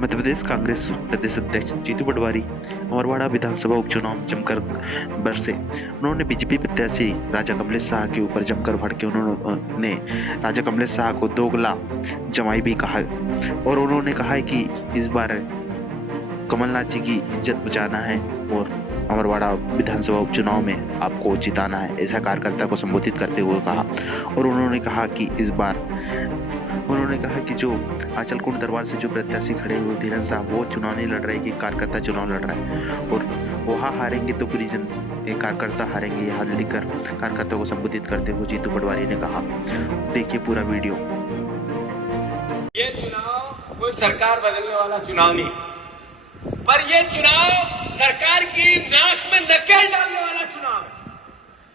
मध्य प्रदेश कांग्रेस प्रदेश अध्यक्ष जीतू पटवारी अमरवाड़ा विधानसभा उपचुनाव जमकर बरसे। उन्होंने बीजेपी प्रत्याशी राजा कमलेश शाह के ऊपर जमकर भड़के। उन्होंने राजा कमलेश शाह को दोगला जमाई भी कहा और उन्होंने कहा है कि इस बार कमलनाथ जी की इज्जत बचाना है और अमरवाड़ा विधानसभा उपचुनाव में आपको जिताना है, ऐसा कार्यकर्ता को संबोधित करते हुए कहा। और उन्होंने कहा कि इस बार जो आंचलकुंड दरबार से जो प्रत्याशी खड़े हुए धीरज साहब, वो चुनाव नहीं लड़ रहे कि कार्यकर्ता चुनाव लड़ रहा है और वहाँ हारेंगे तो पूरी कार्यकर्ता हारेंगे, यह लिखकर कार्यकर्ता को संबोधित करते हुए जीतू पटवारी ने कहा। देखिए पूरा वीडियो। ये चुनाव कोई सरकार बदलने वाला चुनाव नहीं, पर ये चुनाव सरकार की नाक में नकेल डालने वाला चुनाव है।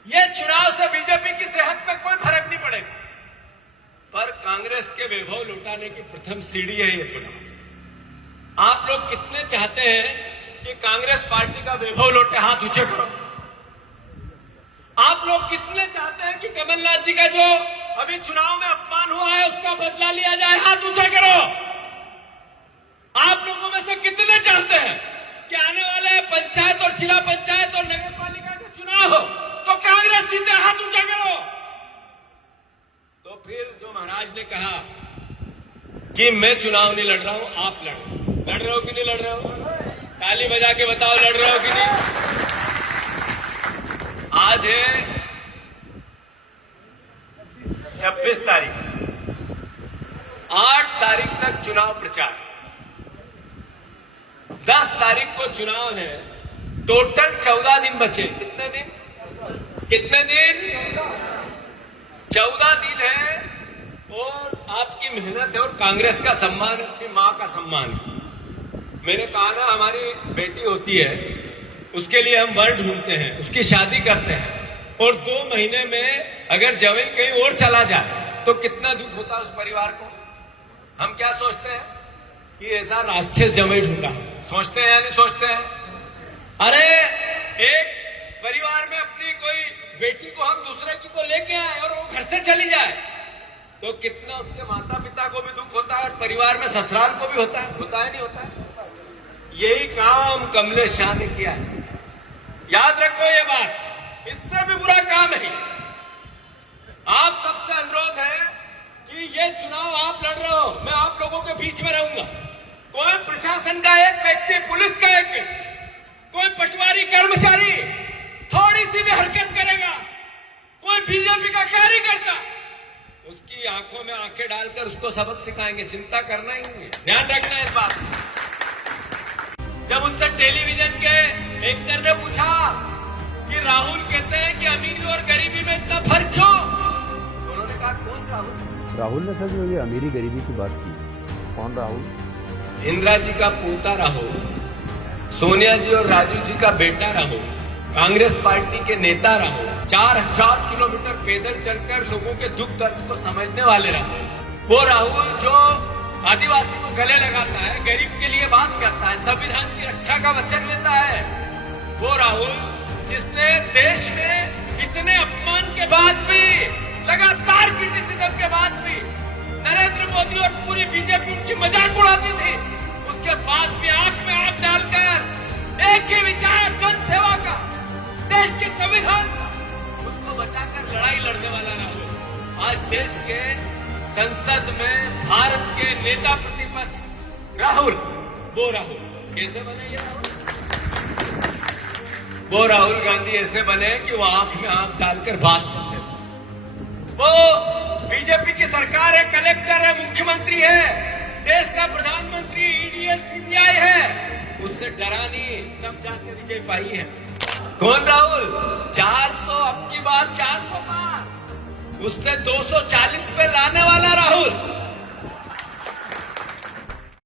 ये चुनाव से बीजेपी की सेहत पे कोई फर्क नहीं पड़ेगा, पर कांग्रेस के वैभव लुटाने की प्रथम सीढ़ी है ये चुनाव। आप लोग कितने चाहते हैं कि कांग्रेस पार्टी का वैभव लौटे? हाथ ऊंचे करो। आप लोग कितने चाहते हैं कि कमलनाथ जी का जो अभी चुनाव में अपमान हुआ है उसका बदला लिया जाए? हाथ ऊंचा करो। आप लोगों में से कितने चाहते हैं कि आने वाले पंचायत और जिला पंचायत और नगर पालिका का चुनाव हो तो कांग्रेस जीते? हाथ ऊंचा करो। तो फिर जो महाराज ने कहा कि मैं चुनाव नहीं लड़ रहा हूं, आप लड़ रहे हो कि नहीं लड़ रहे हो? ताली बजा के बताओ, लड़ रहे हो कि नहीं? आज है 26 तारीख, 8 तारीख तक चुनाव प्रचार, 10 तारीख को चुनाव है। टोटल 14 दिन बचे। कितने दिन? 14 दिन है और आपकी मेहनत है और कांग्रेस का सम्मान, अपनी मां का सम्मान है। मैंने कहा ना, हमारी बेटी होती है, उसके लिए हम वर ढूंढते हैं, उसकी शादी करते हैं और 2 महीने में अगर जवाई कहीं और चला जाए तो कितना दुख होता है उस परिवार को। हम क्या सोचते हैं कि ऐसा राक्षस जवाई ढूंढा, सोचते हैं या नहीं सोचते हैं? अरे एक परिवार में अपनी कोई बेटी को हम दूसरे की को लेके आए और वो घर से चली जाए तो कितना उसके माता पिता को भी दुख होता है और परिवार में ससुराल को भी होता है नहीं होता है? यही काम कमलेश शाह ने किया है। याद रखो ये बात, इससे भी बुरा काम है। आप सबसे अनुरोध है कि ये चुनाव आप लड़ रहे हो, मैं आप लोगों के बीच में रहूंगा। कोई प्रशासन का एक व्यक्ति, पुलिस का एक व्यक्ति, कोई पटवारी कर्मचारी थोड़ी सी भी हरकत करेगा, कोई बीजेपी का कार्यकर्ता, उसकी आंखों में आंखें डालकर उसको सबक सिखाएंगे। चिंता करना ही नहीं है, ध्यान रखना इस बात। जब उनसे टेलीविजन के एंकर ने पूछा कि राहुल कहते हैं कि अमीरी और गरीबी में इतना फर्क क्यों, तो उन्होंने कहा कौन राहुल? राहुल ने सर जो ये अमीरी गरीबी की बात की, कौन राहुल? इंदिरा जी का पोता राहुल, सोनिया जी और राजू जी का बेटा राहुल, कांग्रेस पार्टी के नेता राहुल, 4000 किलोमीटर पैदल चलकर लोगों के दुख दर्द को समझने वाले राहुल, वो राहुल जो आदिवासी को गले लगाता है, गरीब के लिए बात करता है, संविधान की रक्षा का वचन लेता है, वो राहुल जिसने देश में इतने अपमान के बाद भी, लगातार क्रिटिसिज्म के बाद भी नरेंद्र मोदी और पूरी बीजेपी उनकी मजाक उड़ाती थी, उसके बाद भी आंख में आंख डालकर एक ही विचार, जनसेवा का, देश के संविधान, उसको बचाकर लड़ाई लड़ने वाला राहुल आज देश के संसद में भारत के नेता प्रतिपक्ष राहुल, वो राहुल कैसे बने? ये राहुल, वो राहुल गांधी ऐसे बने कि वो आंख में आंख डालकर बात करते थे। वो बीजेपी की सरकार है, कलेक्टर है, मुख्यमंत्री है, देश का प्रधानमंत्री, ईडीएस, सीबीआई है, उससे डरा नहीं, तब जाके विजय पाई है। कौन राहुल? 400, अब की बात 400 पार, उससे 240 पे लाने वाला राहुल।